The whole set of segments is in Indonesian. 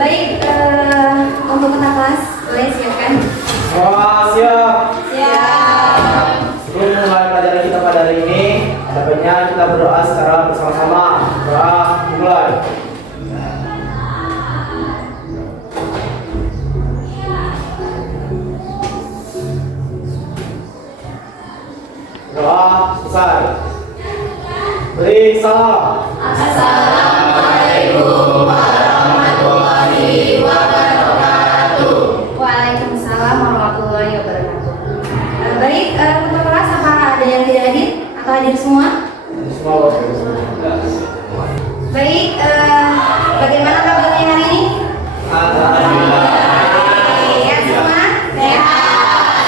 Baik, untuk ketua kelas, boleh silakan. Wah, siap. Siap. Sebelum mulai pelajaran kita pada hari ini, ada baiknya kita berdoa secara bersama-sama. Doa mulai. Doa selesai. Beri salam. Assalamualaikum warahmatullahi wabarakatuh. Waalaikumsalam warahmatullahi wabarakatuh. Baik, ketua kelas, apa ada yang tidak hadir atau hadir semua? Semua. Baik, bagaimana kabarnya hari ini? Sehat semua? Sehat.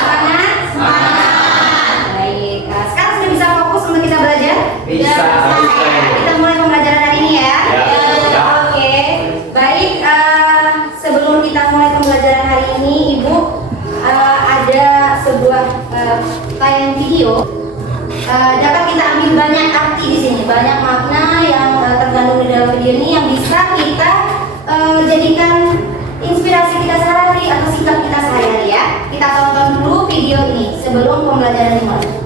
Semangat? Semangat. Baik, sekarang sudah bisa fokus untuk kita belajar? Bisa. Kita mulai pembelajaran hari ini ya? Ya. Oke. Baik, sebelum kita mulai pembelajaran hari ini, Ibu ada sebuah tayangan video. Dapat kita ambil banyak arti di sini, banyak makna yang terkandung di dalam video ini yang bisa kita jadikan inspirasi kita sehari-hari atau sikap kita sehari-hari ya. Kita tonton dulu video ini sebelum pembelajaran dimulai.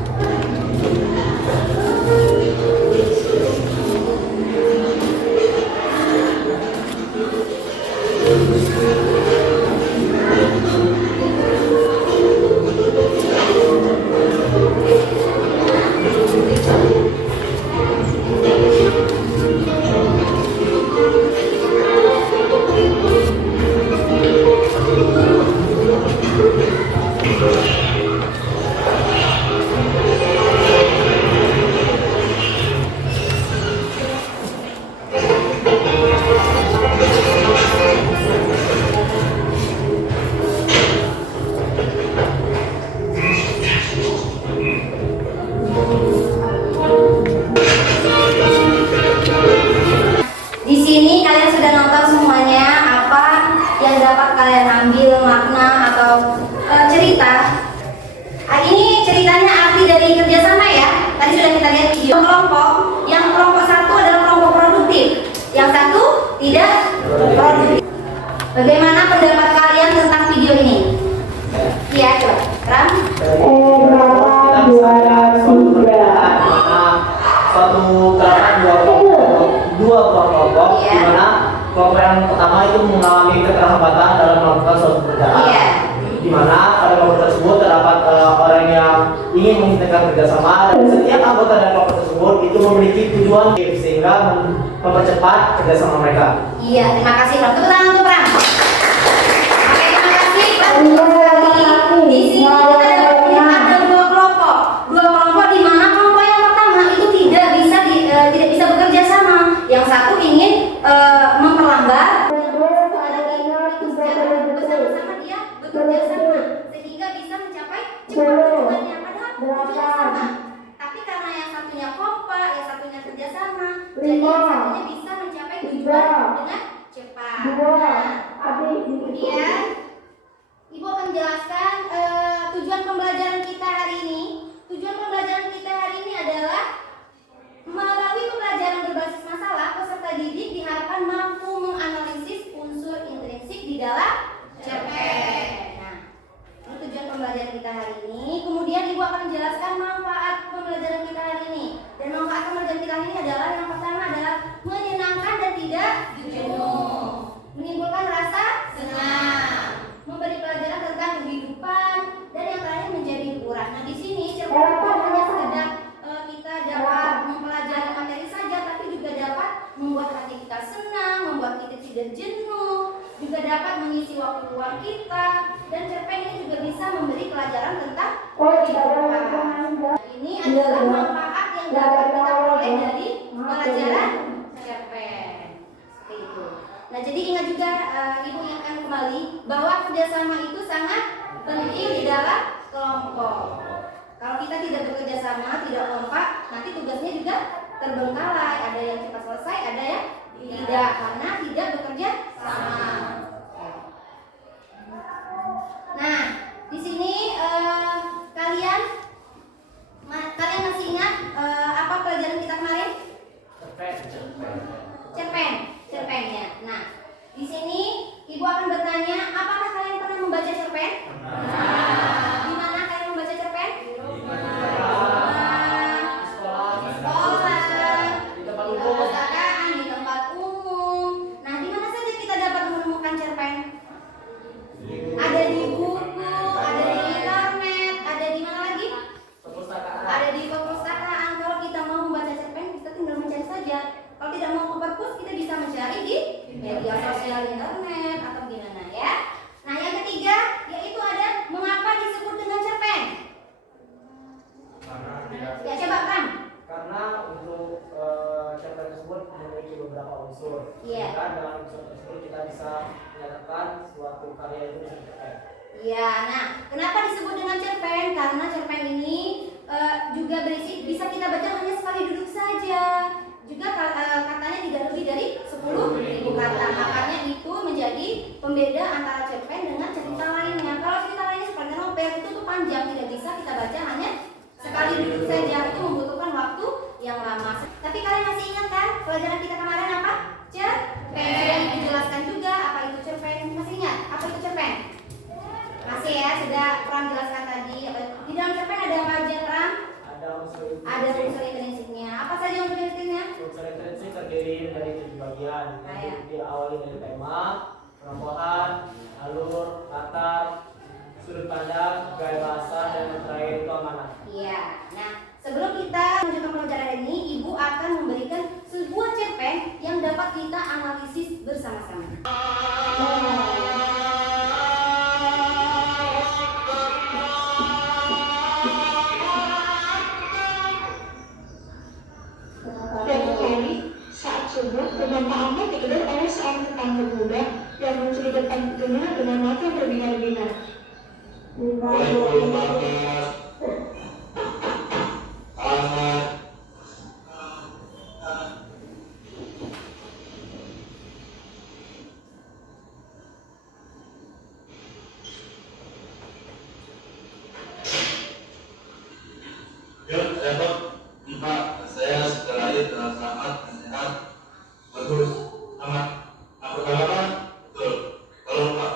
Di sini kalian sudah nonton semuanya, apa yang dapat kalian ambil makna atau cerita. Ini ceritanya arti dari kerjasama ya. Tadi sudah kita lihat video kelompok. Yang kelompok satu adalah kelompok produktif, yang satu tidak produktif. Bagaimana pendapat kalian tentang video ini? Ya, coba. Ram? Kita misalnya suatu perbedaan, suatu keadaan dua kelompok, Iya. di mana kelompok yang pertama itu mengalami keterlambatan dalam melakukan suatu pekerjaan. Iya. Di mana pada kelompok tersebut terdapat orang yang ingin menghentikan kerjasama, dan setiap anggota dari kelompok tersebut itu memiliki tujuan sehingga mempercepat kerjasama mereka. Iya, terima kasih Ram. Tepuk tangan untuk Ram. Oke, terima kasih Ram. Di sini kita dapat melihat ada dua kelompok. Dua kelompok di mana kelompok yang pertama itu tidak bisa bekerja sama. Yang satu ingin memperlambat, yang satu lagi itu bersama-sama dia bekerja sama sehingga bisa mencapai cepat tujuannya. Padahal tujuannya sama. Tapi karena yang satunya kompak, yang satunya kerjasama, jadi yang satunya bisa mencapai tujuan dengan cepat. Kemudian Ibu akan jelaskan tujuan pembelajaran kita hari ini. Tujuan pembelajaran kita hari ini adalah melalui pembelajaran berbasis masalah, peserta didik diharapkan mampu menganalisis unsur intrinsik di dalam cerpen. Nah, ini tujuan pembelajaran kita hari ini. Kemudian Ibu akan menjelaskan manfaat pembelajaran kita hari ini. Dan manfaat pembelajaran kita hari ini adalah yang pertama adalah menyenangkan dan tidak jenuh, menimbulkan rasa senang, memberi pelajaran tentang kehidupan, dan yang terakhir menjadi hiburan. Nah, di sini cerpen bukan hanya sekedar kita dapat mempelajari materi saja, tapi juga dapat membuat hati kita senang, membuat kita tidak jenuh, juga dapat mengisi waktu luang kita, dan cerpen ini juga bisa memberi pelajaran tentang kehidupan. Ini adalah manfaat yang dapat kita peroleh dari pelajaran cerpen. Seperti itu. Nah, jadi ingat juga Ibu ingatkan kembali bahwa kerjasama itu sangat penting di dalam kelompok. Kalau kita tidak bekerja sama, tidak kompak, nanti tugasnya juga terbengkalai. Ada yang cepat selesai, ada yang tidak, karena tidak bekerja sama. Nah, di sini kalian masih ingat apa pelajaran kita kemarin? Cerpen ya. Nah, di sini media sosial internet atau gimana ya. Nah, yang ketiga yaitu ada mengapa disebut dengan cerpen. Ya, coba kan. Karena untuk cerpen tersebut memiliki beberapa unsur. Iya. Dan dalam unsur tersebut kita bisa menyatakan suatu karya itu bisa cerpen. Ya, nah, kenapa disebut dengan cerpen? Karena cerpen ini juga berisi bisa kita baca hanya sekali duduk saja. Juga katanya tidak lebih dari 10.000 kata. Makanya itu menjadi pembeda antara cerpen dengan cerita lainnya. Kalau cerita lainnya seperti novel itu tuh panjang, tidak bisa kita baca hanya sekali duduk saja. Itu membutuhkan waktu yang lama. Tapi kalian masih ingat kan pelajaran kita kemarin apa? Cerpen. Sudah dijelaskan juga apa itu cerpen. Masih ingat apa itu cerpen? Masih ya, sudah Pram jelaskan tadi. Di dalam cerpen ada apa aja, Pram? Ada unsur intrinsiknya. Apa saja unsur intrinsiknya? Unsur intrinsik terdiri dari 7 bagian. Yang diawali dari tema, penampakan, alur, latar, sudut pandang, gaya bahasa, dan yang terakhir itu amanat. Iya. Nah, sebelum kita melanjutkan pelajaran ini, Ibu akan memberikan sebuah cerpen yang dapat kita analisis bersama-sama. Saat subuh, rumah Pak Ahmad dikejar oleh seorang tetangga muda yang mencuri depan pintunya dengan mata berbinar-binar. Ahmad. Yuk, dapat Pak, saya sudah lahir dengan selamat dan sehat. Bagus, aman. Apa kabar? Betul. Tolong Pak,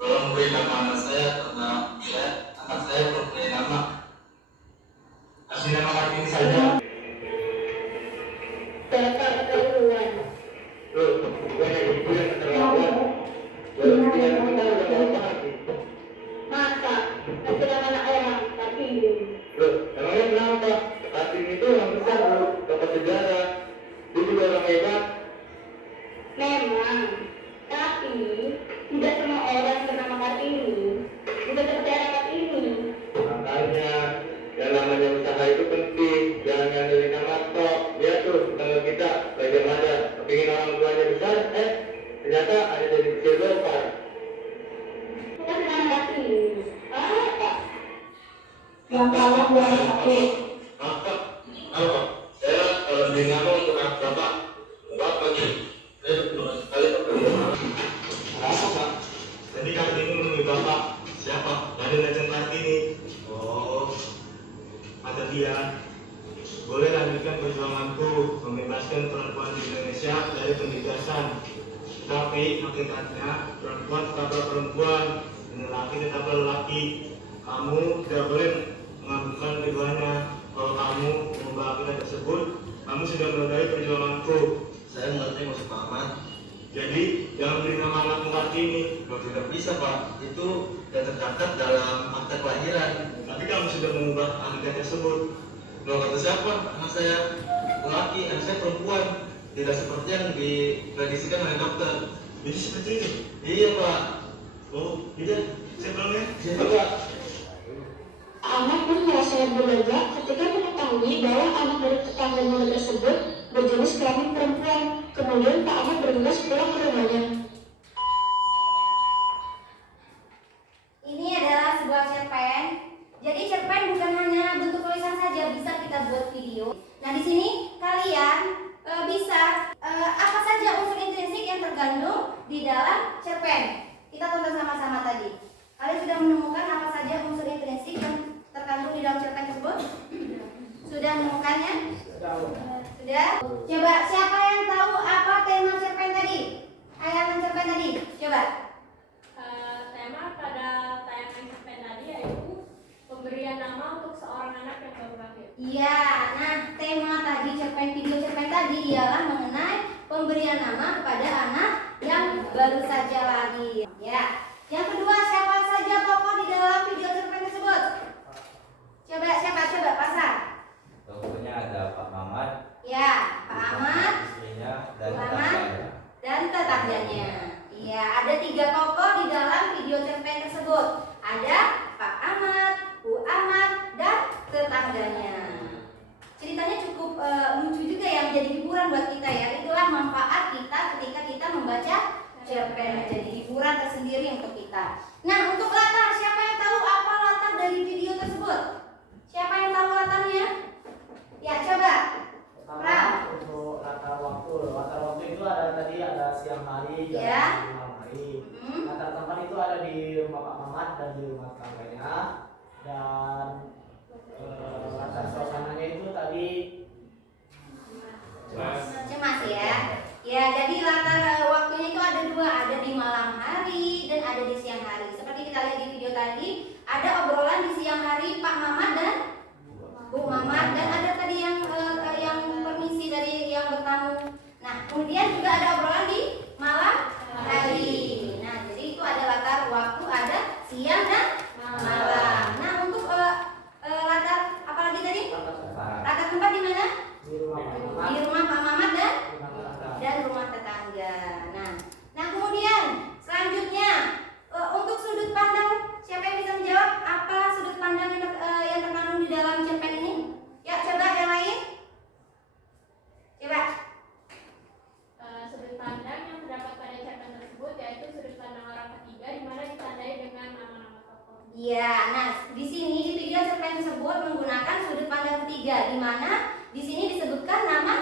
tolong beri nama anak saya karena anak saya belum punya nama. Kasih nama Kartini saja. Bapak keterlaluan. Loh, bukannya ibu yang keterlaluan. Baru dia kita udah bapak lagi. Masa? Kasih nama anak orang, tapi Loh, emangnya kenapa? Kartini itu orang besar loh, dapat sejarah. Dia juga orang hebat. memang. Tapi tidak semua orang bernama Kartini juga seperti anak Kartini. Makanya, yang namanya usaha itu penting. Jangan ngandelin nama tok. Lihat tuh, tetangga kita, belajar aja. Kepingin orang tuanya besar, ternyata ada jadi kecil lokal. Bukan anak Kartini. Apa? Yang kalah buat aku. Apa? Apa? Saya beli nama untuk anak bapak. Bapak bagi. Kali apa Pak? Jadi Kartini menemui bapak. Siapa? Dari legend Kartini. Oh, kata dia, boleh lanjutkan perjuanganku membebaskan perempuan di Indonesia dari penindasan. Tapi hakikatnya perempuan tetaplah perempuan, dan lelaki tetaplah lelaki. Kamu tidak boleh mengambilkan keduanya. Kalau kamu mengubah akidah tersebut, kamu sudah menodai perjuanganku. Saya mengerti maksud Pak Ahmad. Jadi jangan beri nama anakmu Kartini. Kalau tidak bisa Pak, itu tidak tercatat dalam akta kelahiran. Tapi kamu sudah mengubah akidah tersebut. Loh, kata siapa? Anak saya lelaki, anak saya perempuan. Tidak seperti yang diprediksikan oleh dokter. Jadi seperti ini? Iya Pak. Oh, tidak. Saya pulang ya. Siapa Pak? Ahmad pun merasa berlega ketika mengetahui bahwa anak dari tetangga muda tersebut berjenis kelamin perempuan. Kemudian Pak Ahmad bergegas pulang ke rumahnya. Ini adalah sebuah cerpen. Jadi cerpen bukan hanya bentuk tulisan saja, bisa kita buat video. Nah, di sini kalian bisa apa saja unsur intrinsik yang terkandung di dalam cerpen. Kita tonton sama-sama tadi. Kalian sudah menemukan apa saja unsur intrinsik yang terkandung di dalam cerpen tersebut? Sudah menemukannya? Sudah? Coba siapa yang tahu apa tema cerpen tadi? Ayatan cerpen tadi? Coba. Tema pada tayangan cerpen tadi yaitu pemberian nama untuk seorang anak yang baru lahir. Iya, nah tema tadi video cerpen tadi ialah mengenai pemberian nama kepada anak yang baru saja lahir. Ya. Yang kedua, siapa saja tokoh di dalam video cerpen tersebut? Coba pasang. Tokohnya ada Pak Mamat, Ya, Pak Ahmad, istrinya, dan Pak Ahmad, tetangganya. dan tetangganya. Iya, ada 3 tokoh di dalam video cerpen tersebut. Ada Pak Ahmad, Bu Ahmad, dan tetangganya. Ceritanya cukup lucu juga ya, menjadi hiburan buat kita ya. Itulah manfaat kita ketika kita membaca cerpen, menjadi hiburan tersendiri untuk kita. Nah, untuk latar, siapa yang tahu apa latar dari video tersebut? Siapa yang tahu latarnya? Ya, coba. Pertama untuk latar waktu itu ada tadi ada siang hari dan Ya. malam hari. Latar tempat itu ada di rumah Pak Mamat dan di rumah tetangganya, dan latar suasananya itu tadi Cemas ya. Ya, jadi latar waktunya itu ada 2, ada di malam hari dan ada di siang hari. Seperti kita lihat di video tadi, ada obrolan di siang hari Pak Mamat dan Bu Mamat, dan ada tadi yang permisi dari yang bertamu. Nah, kemudian juga ada obrolan di malam hari. Nah, jadi itu ada latar waktu, ada siang dan malam. Nah, untuk latar apa lagi tadi? Latar tempat di mana? di rumah Pak Mamat Di rumah Pak Mamat dan rumah tetangga. rumah tetangga. Nah kemudian selanjutnya untuk sudut pandang, siapa yang bisa menjawab apa sudut pandang yang terkandung di dalam cerpen ini? Ya, coba yang lain. Coba. Sudut pandang yang terdapat pada cerpen tersebut yaitu sudut pandang orang ketiga, di mana ditandai dengan nama-nama tokoh. Iya, nah di sini di video cerpen tersebut menggunakan sudut pandang ketiga, di mana di sini disebutkan nama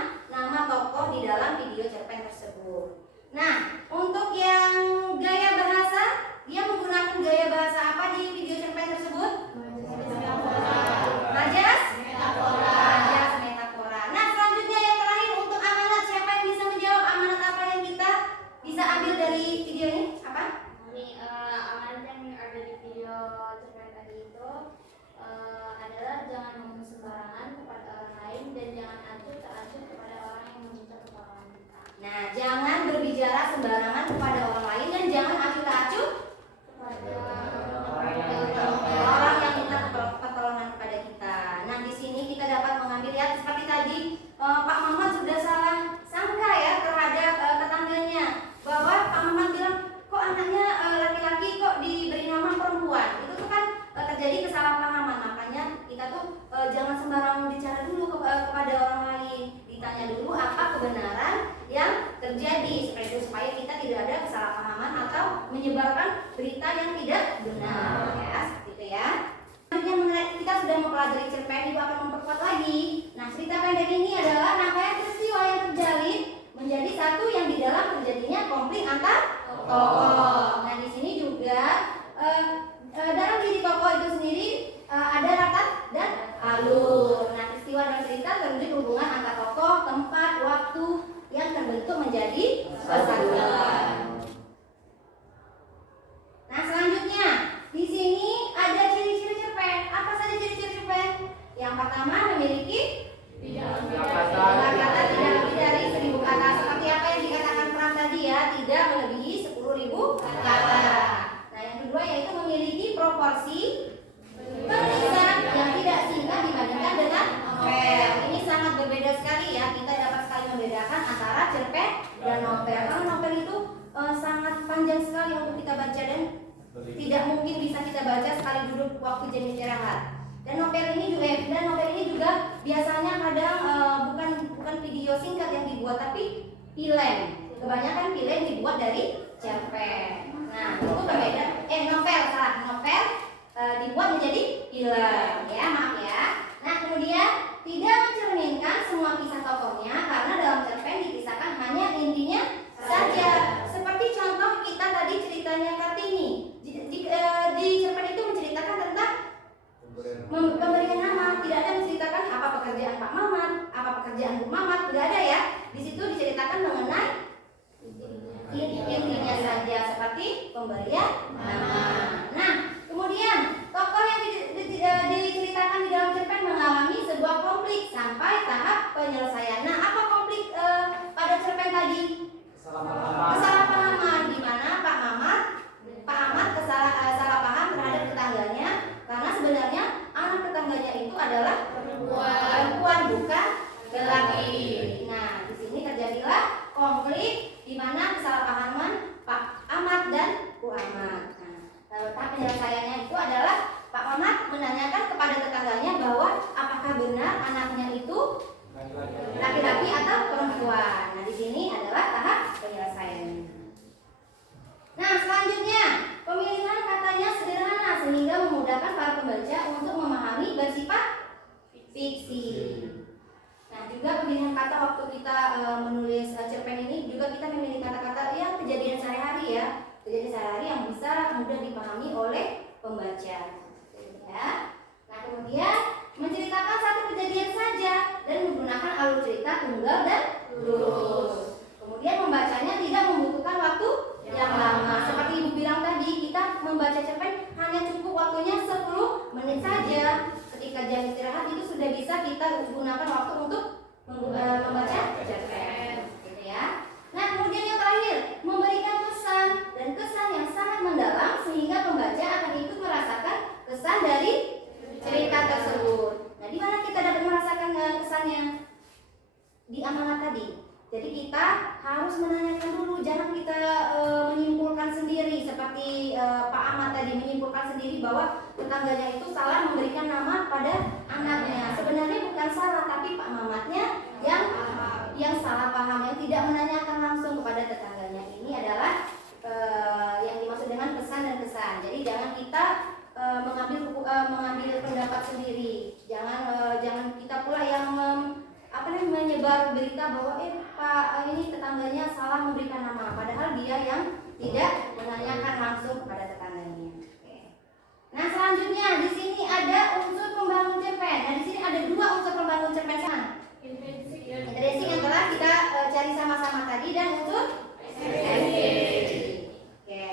tokoh di dalam video cerpen tersebut. Nah, untuk yang gaya bahasa, dia menggunakan gaya bahasa apa di video cerpen tersebut? Majas metafora. Nah, selanjutnya yang terakhir untuk amanat, siapa yang bisa menjawab amanat apa yang kita bisa ambil dari video ini? Apa? Ini amanat yang ada di video cerpen tadi itu adalah jangan ngomong sembarangan kepada orang lain dan jangan acuh kepada orang yang meminta pertolongan kita. Nah, jangan berbicara sembarangan kepada orang lain dan jangan acuh-acuh Kepada orang yang minta pertolongan kepada kita. Nah, di sini kita dapat mengambil ya seperti tadi Pak Mamat sudah salah sangka ya terhadap tetangganya, bahwa Pak Mamat bilang kok anaknya laki-laki kok diberi nama perempuan. Itu tuh kan terjadi kesalahpahaman. Makanya kita tuh jangan sembarangan bicara dulu kepada orang lain. Ditanya dulu apa kebenaran yang terjadi, seperti itu, supaya kita tidak ada kesalahpahaman atau menyebarkan berita yang tidak benar ya, seperti itu ya. Selanjutnya kita sudah mempelajari cerpen, Ibu akan memperkuat lagi. Nah, cerita pendek ini adalah rangkaian peristiwa yang terjalin menjadi satu yang di dalam terjadinya konflik antar tokoh. Nah, di sini juga dalam diri tokoh itu sendiri ada latar dan alur. Nah, peristiwa dan cerita terwujud hubungan antar tokoh, tempat, waktu yang terbentuk menjadi kesatuan. Nah, selanjutnya di sini ada ciri-ciri cerpen. Apa saja ciri-ciri cerpen? Yang pertama memiliki kata tidak lebih dari 1000 kata. Seperti apa yang dikatakan Pram tadi ya, tidak melebihi 10.000 kata. Nah, yang kedua yaitu memiliki proporsi penulisan yang tidak singkat dibandingkan dengan novel. Ini sangat berbeda sekali ya. Kita dapat sekali membedakan antara cerpen dan novel. Karena novel itu sangat panjang sekali untuk kita baca dan tidak mungkin bisa kita baca sekali duduk waktu jam istirahat. Dan novel ini juga biasanya kadang bukan video singkat yang dibuat, tapi film. Kebanyakan film dibuat dari cerpen. Nah, itu berbeda. Novel dibuat menjadi film. Ya, maaf ya. Nah, kemudian tidak mencerminkan semua kisah tokohnya, karena dalam cerpen dipisahkan hanya intinya saja. Seperti contoh kita tadi ceritanya Kartini. Di cerpen itu menceritakan tentang pemberian nama, tidak ada menceritakan apa pekerjaan Pak Mamat, apa pekerjaan Bu Mamat, tidak ada ya. Di situ diceritakan mengenai intinya saja, seperti pemberian nama. Nah, kemudian tokoh yang diceritakan di dalam cerpen mengalami sebuah konflik sampai tahap penyelesaian. Nah, apa konflik pada cerpen tadi? Kesalahpahaman, di mana Pak Ahmad salah paham terhadap tetangganya, karena sebenarnya anak tetangganya itu adalah perempuan bukan laki. Nah, di sini terjadilah konflik di mana cerita tunggal dan lurus. Kemudian membacanya tidak membutuhkan waktu yang lama. Seperti Ibu bilang tadi, kita membaca cerpen hanya cukup waktunya 10 menit saja. Ketika jam istirahat itu sudah bisa kita gunakan waktu untuk membaca cerpen, gitu ya. Nah, kemudian yang terakhir, memberikan kesan dan kesan yang sangat mendalam sehingga pembaca akan ikut merasakan kesan dari cerita tersebut. Nah, di mana kita dapat merasakan kesannya? Di amanat tadi. Jadi kita harus menanyakan dulu, jangan kita menyimpulkan sendiri seperti Pak Ahmad tadi menyimpulkan sendiri bahwa tetangganya itu salah memberikan nama pada anaknya. Sebenarnya bukan salah, tapi Pak Mamatnya yang salah paham, yang tidak menanyakan langsung kepada tetangganya. Ini adalah yang dimaksud dengan pesan dan kesan. Jadi jangan kita mengambil pendapat sendiri. Jangan kita pula yang menyebar berita bahwa Pak ini tetangganya salah memberikan nama, padahal dia yang tidak menanyakan langsung kepada tetangganya. Oke. Nah, selanjutnya di sini ada unsur pembangun cerpen. Nah, di sini ada 2 unsur pembangun cerpen. Intrinsik Yang telah kita cari sama-sama tadi dan unsur ekstrinsi. Oke.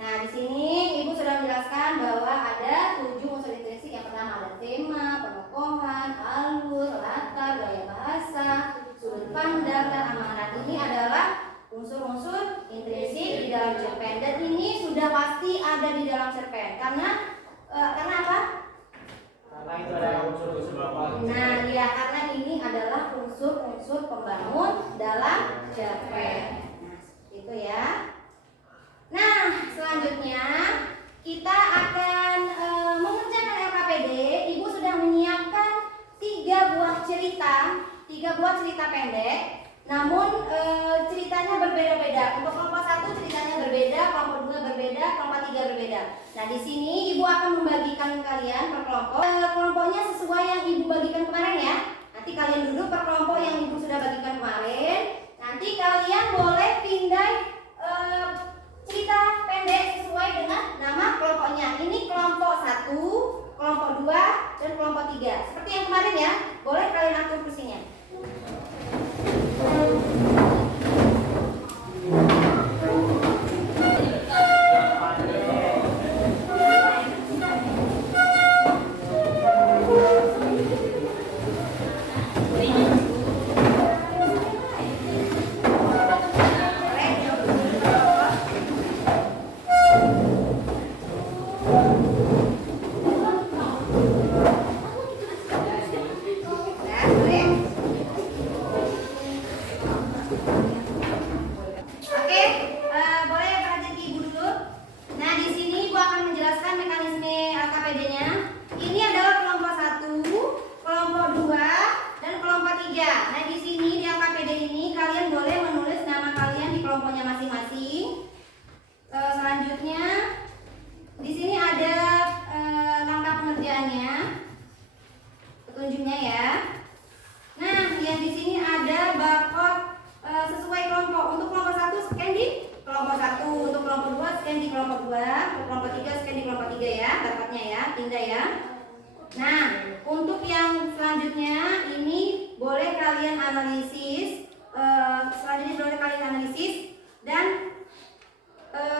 Nah, di sini Ibu sudah menjelaskan bahwa ada 7 unsur intrinsik. Yang pertama ada tema, penokohan, alur, latar, gaya bahasa, sudut pandang, dan amanat. Ini adalah unsur-unsur intrinsik di dalam cerpen, dan ini sudah pasti ada di dalam cerpen. Karena apa? Karena itu adalah unsur-unsur pembangun. Nah, ya, karena ini adalah unsur-unsur pembangun dalam cerpen. Nah, itu ya. Nah, selanjutnya kita akan mengerjakan LKPD. Ibu sudah menyiapkan 3 buah cerita pendek. Namun ceritanya berbeda-beda. Untuk kelompok 1 ceritanya berbeda, kelompok 2 berbeda, kelompok 3 berbeda. Nah, di sini Ibu akan membagikan kalian per kelompok. Kelompoknya sesuai yang Ibu bagikan kemarin ya. Nanti kalian duduk per kelompok yang Ibu sudah bagikan kemarin. Nanti kalian boleh pindai cerita pendek sesuai dengan nama kelompoknya. Ini kelompok 1, kelompok 2, dan kelompok 3. Seperti yang kemarin ya. Boleh kalian atur kursinya. Petunjuknya ya. Nah, yang di sini ada barcode sesuai kelompok. Untuk kelompok 1 scan di kelompok 1, untuk kelompok 2 scan di kelompok 2, untuk kelompok 3 scan di kelompok 3 ya, barcode-nya ya, pindah ya. Nah, untuk yang selanjutnya ini boleh kalian analisis, dan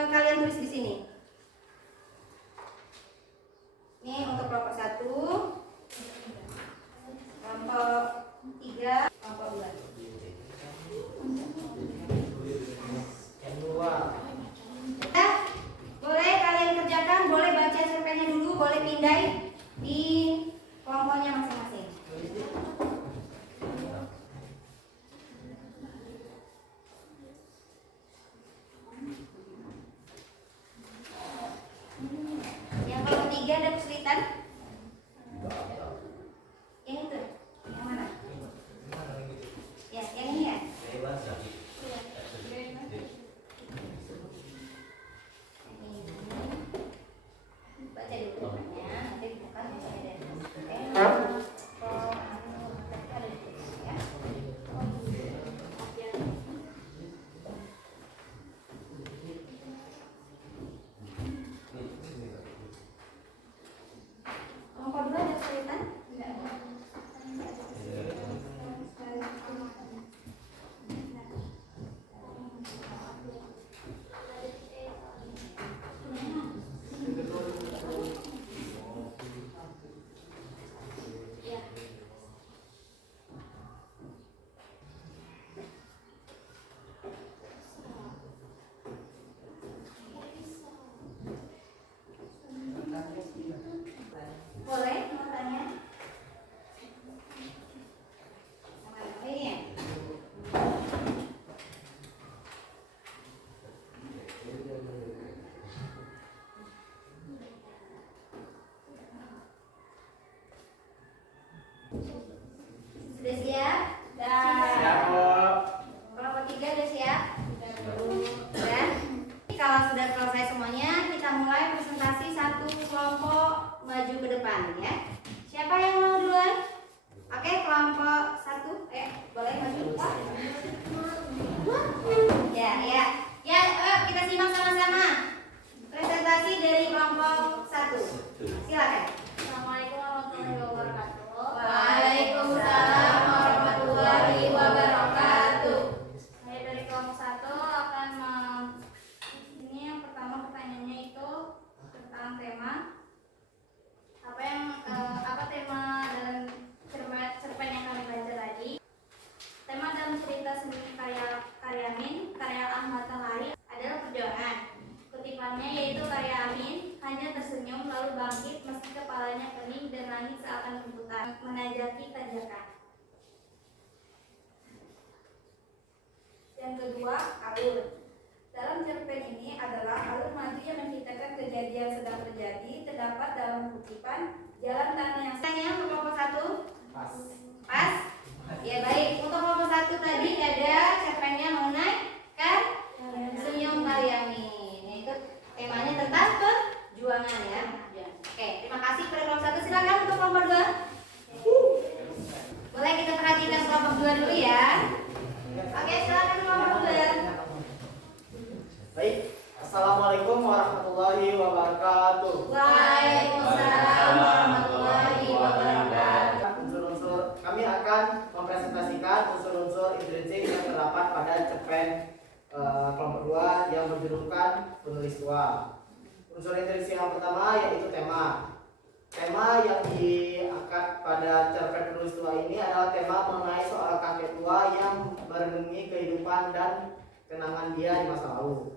kalian tulis di sini. Ini untuk kelompok 1, kelompok 3, kelompok 2. Yang 2. Boleh kalian kerjakan, boleh baca cerpennya dulu, boleh pindai di kelompoknya masing-masing. Ya. Ya, kita simak sama-sama. Presentasi dari kelompok 1. Silakan. Assalamualaikum warahmatullahi wabarakatuh. Waalaikumsalam warahmatullahi wabarakatuh. Saya dari kelompok 1 akan ini yang pertama pertanyaannya itu tentang tema. Apa tema dalam cerpen yang kami baca tadi? Tema dalam cerita seni karya Amin, karya Ahmad Tahari adalah perjuangan. Kutipannya yaitu karya Amin hanya tersenyum lalu bangkit meski kepalanya pening dan langit seakan berputar menajaki tanjakan. Yang kedua, alur. Dalam cerpen ini adalah alur maju yang menceritakan kejadian sedang terjadi. Terdapat dalam kutipan jalan tanah yang Tanya untuk kelompok 1. Pas. Pas? Ya baik, untuk kelompok 1 tadi ada cerpennya mengenai kan senyum karya Amin. Itu temanya tentang perjuangan ya. Oke, terima kasih kepada kelompok 1. Silakan untuk kelompok 2. Boleh kita perhatikan kelompok 2 dulu ya. Oke, silakan kelompok 2. Baik. Assalamualaikum warahmatullahi wabarakatuh. Waalaikumsalam warahmatullahi wabarakatuh. Unsur-unsur kami akan mempresentasikan unsur-unsur intrinsik yang terdapat pada cerpen kelompok 2 yang berjudulkan Penulis Tua. Unsur intrinsik yang pertama yaitu tema. Tema yang diangkat pada cerpen Penulis Tua ini adalah tema mengenai seorang kakek tua yang merenungi kehidupan dan kenangan dia di masa lalu.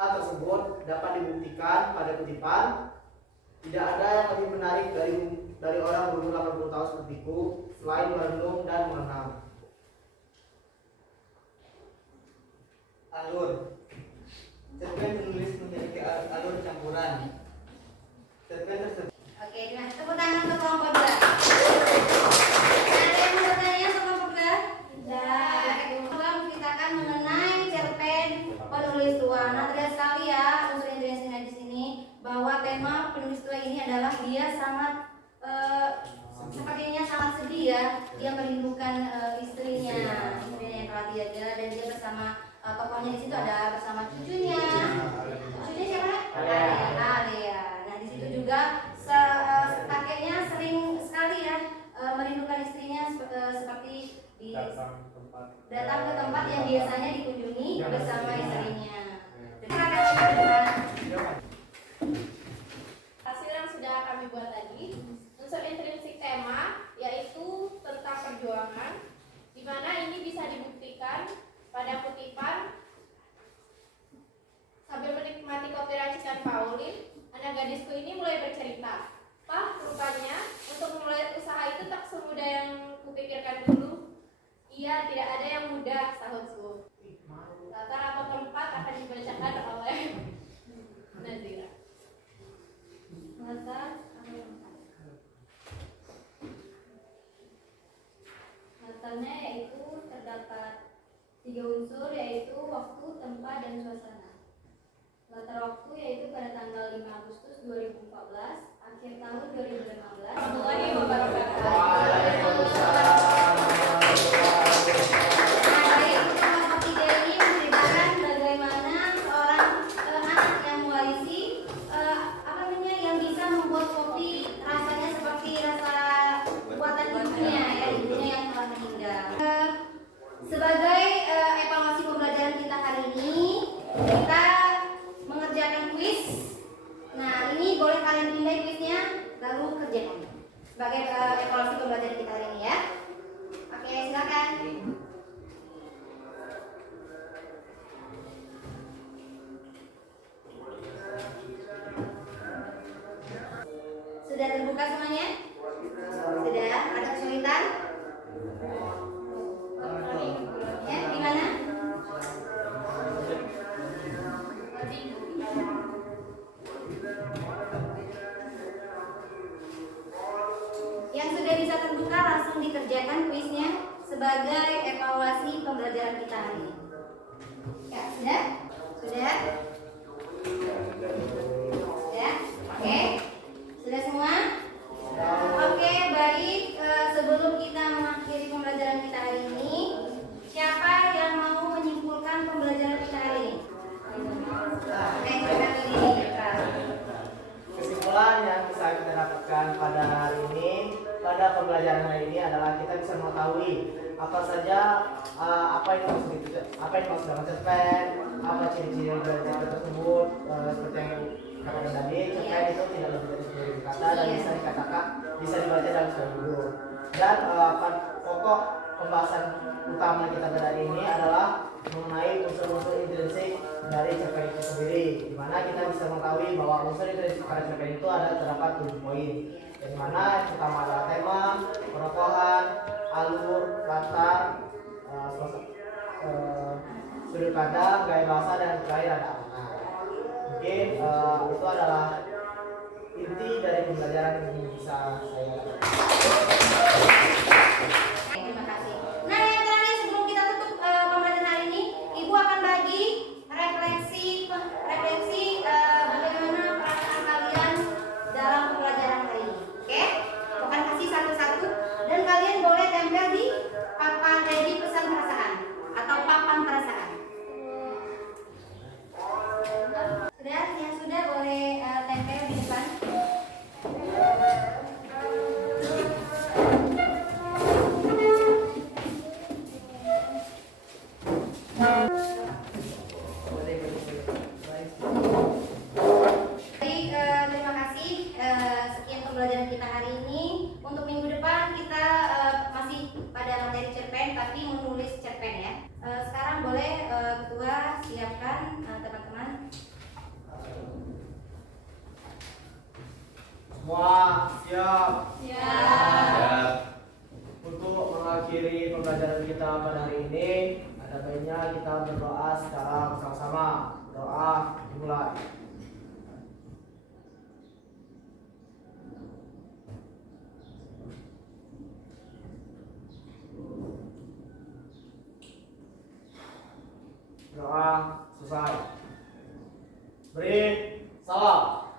Hal tersebut dapat dibuktikan pada kutipan. Tidak ada yang lebih menarik dari orang berumur 80 tahun sepertiku selain merenung dan mengenang. Alur. Cerpen penulis memiliki alur campuran. Cerpen tersebut. Oke, nah tepuk tangan untuk kelompok 2. Ada yang mau bertanya untuk kelompok 2? Tidak. Kelompok 2 menceritakan mengenai cerpen Penulis Tua. Nah, terlihat sekali ya unsur intrinsiknya di sini bahwa tema Penulis Tua ini adalah dia sangat sepertinya sangat sedih ya. Dia merindukan istrinya yang telah tiada dan dia bersama tokohnya di situ ada bersama cucunya. Cucunya siapa? Alia. Nah, di situ juga kakeknya sering sekali ya merindukan istrinya seperti datang ke tempat yang biasanya dikunjungi bersama istrinya. Hasil yang sudah kami buat tadi, unsur intrinsik tema yaitu tentang perjuangan, di mana ini bisa dibuktikan pada kutipan. Sambil menikmati kopi racikan Pauline, anak gadisku ini mulai bercerita. Pak, rupanya untuk memulai usaha itu tak semudah yang kupikirkan dulu. Iya, tidak ada yang mudah, sahutku. Latar atau tempat akan dibacakan oleh Nazira. Latar atau tempat. Latarnya yaitu terdapat 3 unsur yaitu waktu, tempat, dan suasana. Latar waktu yaitu pada tanggal 5 Agustus 2014, akhir tahun 2015. Warahmatullahi wabarakatuh. Sebagai evaluasi pembelajaran kita hari ini, kita mengerjakan kuis. Nah, ini boleh kalian pindah kuisnya, lalu kerjakan. Sebagai evaluasi pembelajaran kita hari ini ya. Oke, silakan. Sudah terbuka semuanya? Sudah? Ada kesulitan? Ya, di mana? Yang sudah bisa terbuka langsung dikerjakan kuisnya sebagai evaluasi pembelajaran kita hari ini. Ya, sudah? Sudah? Sudah? Oke. Sudah semua? Oke, baik. Sebelum kita mengakhiri pembelajaran kita hari ini, siapa yang mau menyimpulkan apa saja apa yang dimaksud dengan cerpen, apa ciri-ciri dari cerpen tersebut, seperti yang katakan tadi, cerpen itu tidak lebih dari 10.000 kata dan bisa dikatakan bisa dibaca dalam sekali dulu. Dan pokok pembahasan utama kita pada hari ini adalah mengenai unsur-unsur intrinsik dari cerpen itu sendiri, di mana kita bisa mengetahui bahwa unsur intrinsik pada cerpen itu ada terdapat 7 poin, yang mana yang pertama adalah tema, penokohan, alur, latar, sudut pandang, gaya bahasa, dan terakhir ada makna. Mungkin itu adalah inti dari pembelajaran yang bisa saya lakukan. Terima kasih. Nah, yang terakhir sebelum kita tutup pembelajaran hari ini, Ibu akan bagi refleksi bagaimana perasaan kalian dalam pembelajaran hari ini. Oke? Aku akan kasih satu-satu dan kalian boleh tempel di papan di pesan perasaan atau papan perasaan. Sudah, yang sudah boleh tempel di depan. Baik, terima kasih. Sekian pembelajaran kita hari ini. Untuk minggu depan kita masih pada materi cerpen, tapi menulis cerpen ya. Sekarang boleh ketua siapkan teman-teman. Semua siap? Siap. Untuk mengakhiri pembelajaran kita pada hari ini, ada baiknya kita berdoa secara bersama-sama. Doa dimulai. Doa selesai. Beri salam.